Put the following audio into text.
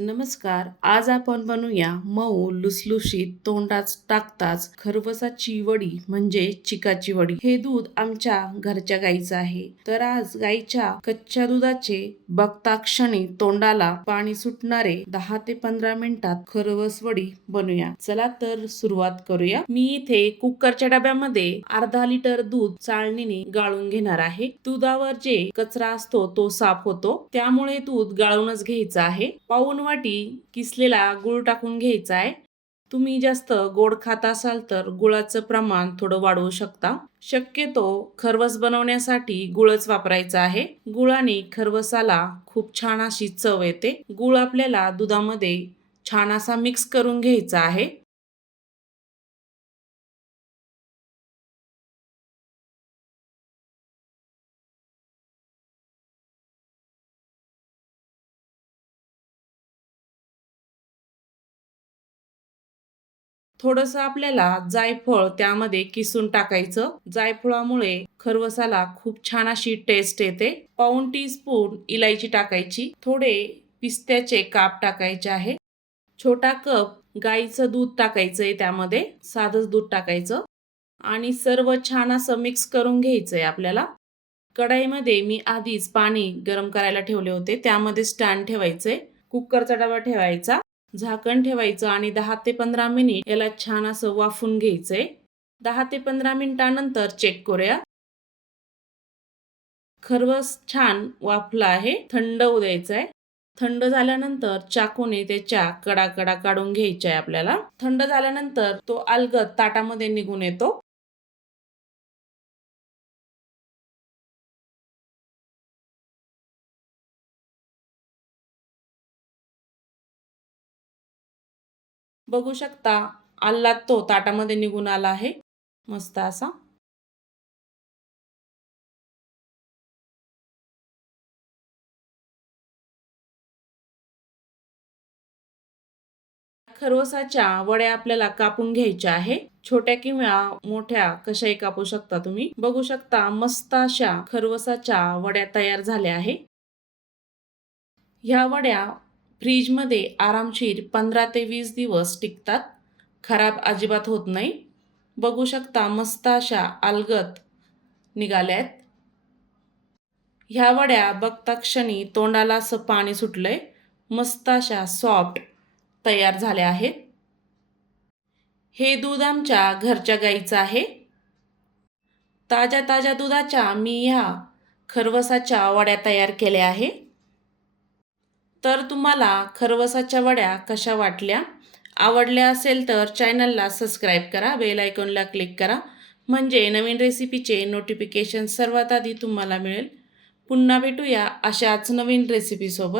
नमस्कार आज आपण बनवूया मऊ लुसलुशीत तोंडात टाकताच खरवसाची वडी म्हणजे चिकाची वडी हे दूध आमच्या घरच्या गाईचं आहे. तर आज गाईच्या कच्च्या दुधाचे बघता क्षणी तोंडाला पाणी सुटणारे दहा ते पंधरा मिनिटात खरवस वडी बनवूया चला तर सुरुवात करूया. मी इथे कुकरच्या डब्यामध्ये अर्धा लिटर दूध चाळणीने गाळून घेणार आहे. दुधावर जे कचरा असतो तो साफ होतो. त्यामुळे दूध गाळूनच घ्यायचं आहे. पाऊन वाटी किसलेला गुळ टाकून घ्यायचा आहे. तुम्ही जास्त गोड खात असाल तर गुळाचं प्रमाण थोडं वाढवू शकता. शक्यतो खरवस बनवण्यासाठी गुळच वापरायचा आहे. गुळाने खरवसाला खूप छान अशी चव येते. गुळ आपल्याला दुधामध्ये छान असा मिक्स करून घ्यायचा आहे. थोडंसं आपल्याला जायफळ त्यामध्ये किसून टाकायचं. जायफळामुळे खरवसाला खूप छान अशी टेस्ट येते. पाऊन टी स्पून इलायची टाकायची. थोडे पिस्त्याचे काप टाकायचे आहे. छोटा कप गाईचं दूध टाकायचं आहे त्यामध्ये. साधंच दूध टाकायचं. आणि सर्व छान असं मिक्स करून घ्यायचं आहे आपल्याला. कढाईमध्ये मी आधीच पाणी गरम करायला ठेवले होते. त्यामध्ये स्टँड ठेवायचे कुकरचा डबा ठेवायचा. झाकण ठेवायचं आणि दहा ते पंधरा मिनिट याला छान असं वाफून घ्यायचंय. दहा ते पंधरा मिनिटानंतर चेक करूया. खरवस छान वाफला आहे थंड होऊ द्यायचं आहे थंड झाल्यानंतर चाकूने त्याच्या कडा कडा काढून घ्यायच्या आहे आपल्याला. थंड झाल्यानंतर तो अलगद ताटामध्ये निघून येतो. बघू शकता. आल्लाद तो ताटामध्ये निघून आला आहे. मस्त असा. खरवसाच्या वड्या आपल्याला कापून घ्यायच्या आहे. छोट्या किंवा मोठ्या कशाही कापू शकता तुम्ही. बघू शकता मस्त अशा खरवसाच्या वड्या तयार झाल्या आहे. ह्या वड्या फ्रीजमध्ये आरामशीर पंधरा ते वीस दिवस टिकतात. खराब अजिबात होत नाही. बघू शकता मस्त अशा अलगत निघाल्यात. ह्या वड्या बघता क्षणी तोंडाला असं पाणी सुटलंय. मस्त अशा सॉफ्ट तयार झाल्या आहेत. हे दूध आमच्या घरच्या गाईचं आहे. ताज्या ताज्या दुधाच्या मी ह्या खरवसाच्या वड्या तयार केल्या आहे. तर तुम्हाला खरवसाच्या वड्या कशा वाटल्या? आवडल्या असेल तर चॅनलला सबस्क्राईब करा बेल आयकॉनला क्लिक करा. म्हणजे नवीन रेसिपीचे नोटिफिकेशन सर्वात आधी तुम्हाला मिळेल. पुन्हा भेटूया अशाच नवीन रेसिपीसोबत